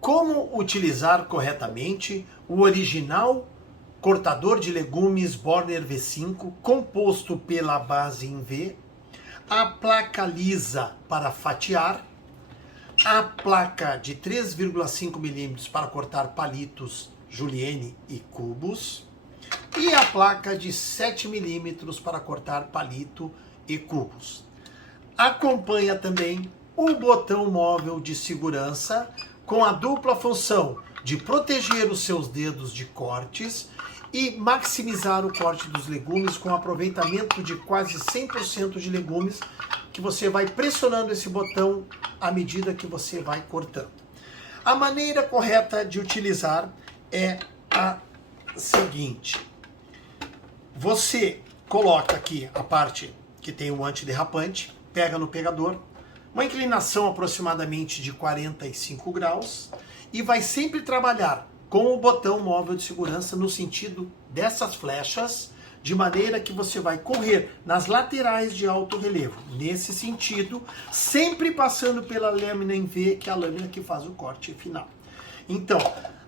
Como utilizar corretamente o original cortador de legumes Borner V5 composto pela base em V, a placa lisa para fatiar, a placa de 3,5 mm para cortar palitos julienne e cubos e a placa de 7 mm para cortar palito e cubos. Acompanha também o botão móvel de segurança com a dupla função de proteger os seus dedos de cortes e maximizar o corte dos legumes com aproveitamento de quase 100% de legumes, que você vai pressionando esse botão à medida que você vai cortando. A maneira correta de utilizar é a seguinte: você coloca aqui a parte que tem o antiderrapante, pega no pegador, uma inclinação aproximadamente de 45 graus e vai sempre trabalhar com o botão móvel de segurança no sentido dessas flechas, de maneira que você vai correr nas laterais de alto relevo, nesse sentido, sempre passando pela lâmina em V, que é a lâmina que faz o corte final. Então,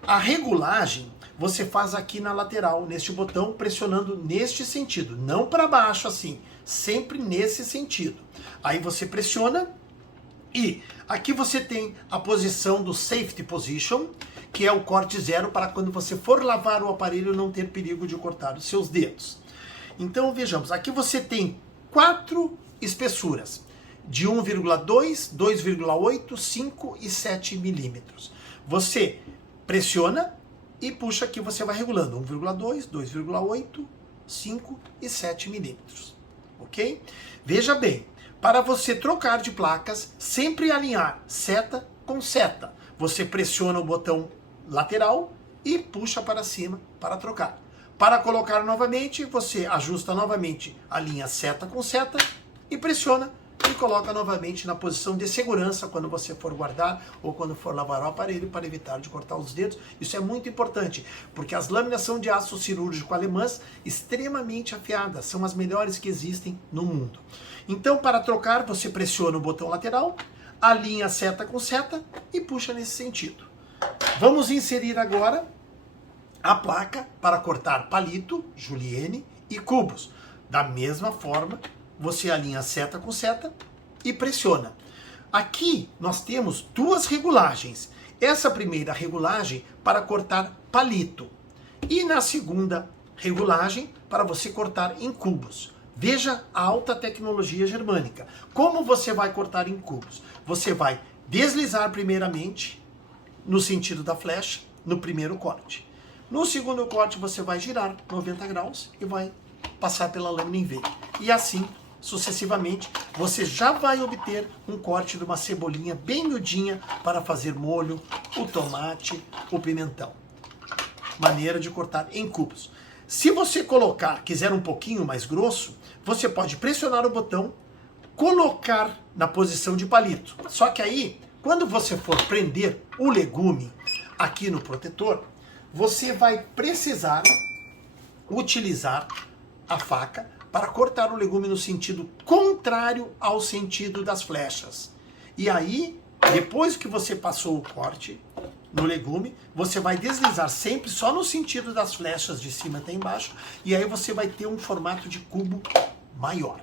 a regulagem você faz aqui na lateral, neste botão, pressionando neste sentido, não para baixo assim, sempre nesse sentido. Aí você pressiona e aqui você tem a posição do safety position, que é o corte zero para quando você for lavar o aparelho não ter perigo de cortar os seus dedos. Então vejamos, aqui você tem 4 espessuras, de 1,2, 2,8, 5 e 7 milímetros. Você pressiona e puxa aqui, você vai regulando 1,2, 2,8, 5 e 7 milímetros. Ok? Veja bem, para você trocar de placas, sempre alinhar seta com seta. Você pressiona o botão lateral e puxa para cima para trocar. Para colocar novamente, você ajusta novamente a linha seta com seta e pressiona e coloca novamente na posição de segurança quando você for guardar ou quando for lavar o aparelho, para evitar de cortar os dedos. Isso é muito importante, porque as lâminas são de aço cirúrgico alemãs extremamente afiadas, são as melhores que existem no mundo. Então, para trocar, você pressiona o botão lateral, alinha a seta com seta e puxa nesse sentido. Vamos inserir agora a placa para cortar palito, julienne e cubos. Da mesma forma, você alinha a seta com seta e pressiona. Aqui nós temos 2 regulagens. Essa primeira regulagem para cortar palito e na segunda regulagem para você cortar em cubos. Veja a alta tecnologia germânica. Como você vai cortar em cubos? Você vai deslizar primeiramente no sentido da flecha, no primeiro corte. No segundo corte você vai girar 90 graus e vai passar pela lâmina em V. E assim, sucessivamente, você já vai obter um corte de uma cebolinha bem miudinha para fazer molho, o tomate, o pimentão. Maneira de cortar em cubos. Se você quiser um pouquinho mais grosso, você pode pressionar o botão, colocar na posição de palito. Só que aí, quando você for prender o legume aqui no protetor, você vai precisar utilizar a faca para cortar o legume no sentido contrário ao sentido das flechas. E aí, depois que você passou o corte no legume, você vai deslizar sempre só no sentido das flechas de cima até embaixo, e aí você vai ter um formato de cubo maior.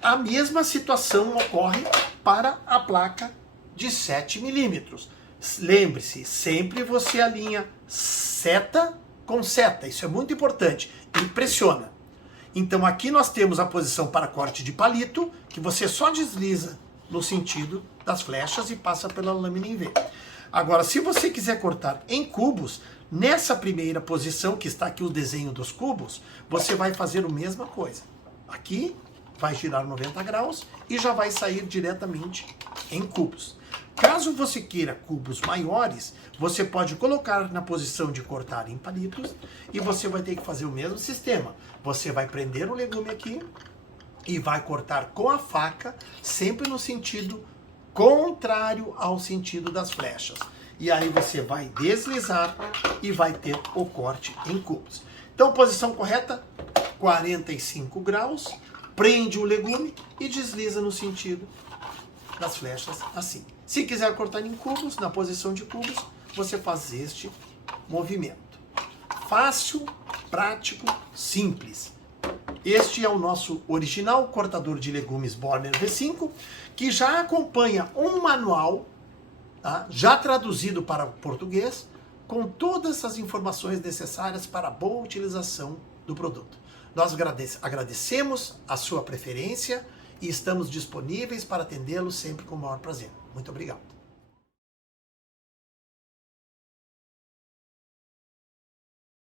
A mesma situação ocorre para a placa de 7 milímetros. Lembre-se, sempre você alinha seta com seta, isso é muito importante, e pressiona. Então aqui nós temos a posição para corte de palito, que você só desliza no sentido das flechas e passa pela lâmina em V. Agora, se você quiser cortar em cubos, nessa primeira posição, que está aqui o desenho dos cubos, você vai fazer a mesma coisa. Aqui vai girar 90 graus e já vai sair diretamente em cubos. Caso você queira cubos maiores, você pode colocar na posição de cortar em palitos e você vai ter que fazer o mesmo sistema. Você vai prender o legume aqui e vai cortar com a faca, sempre no sentido contrário ao sentido das flechas. E aí você vai deslizar e vai ter o corte em cubos. Então, posição correta, 45 graus, prende o legume e desliza no sentido das flechas assim. Se quiser cortar em cubos, na posição de cubos, você faz este movimento. Fácil, prático, simples. Este é o nosso original cortador de legumes Borner V5, que já acompanha um manual, tá, já traduzido para o português, com todas as informações necessárias para a boa utilização do produto. Nós agradecemos a sua preferência e estamos disponíveis para atendê-lo sempre com o maior prazer. Muito obrigado.